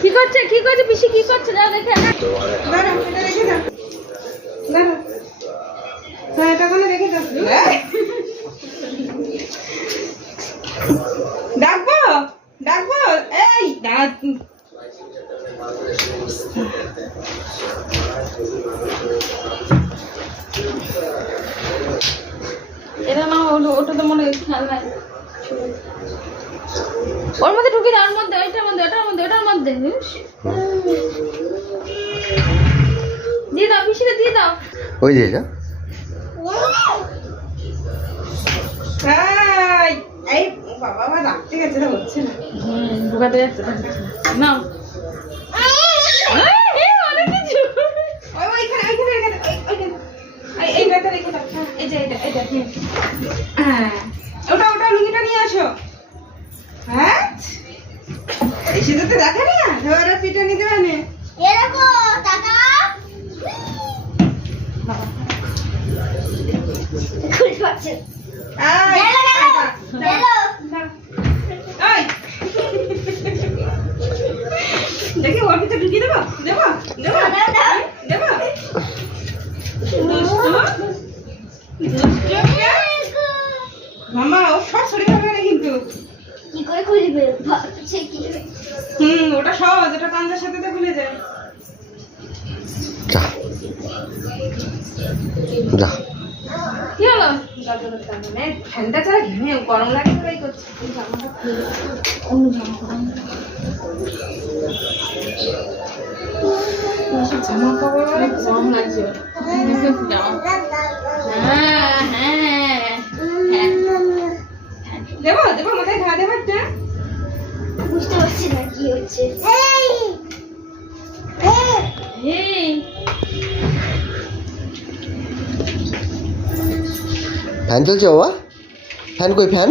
কি করছে পিসি কি করছে যাও দেখে না। দাঁড়া এটা রেখে দাও, দাঁড়া হ্যাঁ এটা কোনে রেখে দাও। ডাকবো ডাকবো এই দাঁড়া। এটা না ওটা তো মনে হয় খেয়াল নাই। ওর মধ্যে ঢুকে দাও, ওর মধ্যে ওইটার মধ্যে ওটার মধ্যে দিয়ে দাও পিসিটা দিয়ে দাও। ওই যে এটা এই বাবা আমার রাখতে গেছে না, হচ্ছে না। ঢুকাতে যাচ্ছে না অনেক কিছু। ওইখানে রেখে দাও, এইটাতে রেখে দাও। এই যে এটা হ্যাঁ ওটা লুঙ্গিটা নিয়ে আসো। হ্যাঁ এসে তো দেখে না ওরা পিঠে নিতে পারে। দেখি ওর ভিতরে ঢুকিয়ে দেবো দেবো দেবো দেবো। মামা ও সব সরে যাবে না কিন্তু। কি করে খুলবে? ওটা সহজ, ওটা কান্দার সাথে তো খুলে যায়। যা যা কি হলো? ফ্যানটা ছাড়া ঘেমে গরম লাগে তো, এই করছে। জামাটা খুলে অন্য জামা কাপড় গরম লাগছে। দেবো দেবো মাথায় ঘা দেবো একটা। বুঝতে পারছি না কি হচ্ছে। ফ্যান চলছে বাবা? ফ্যান কই ফ্যান?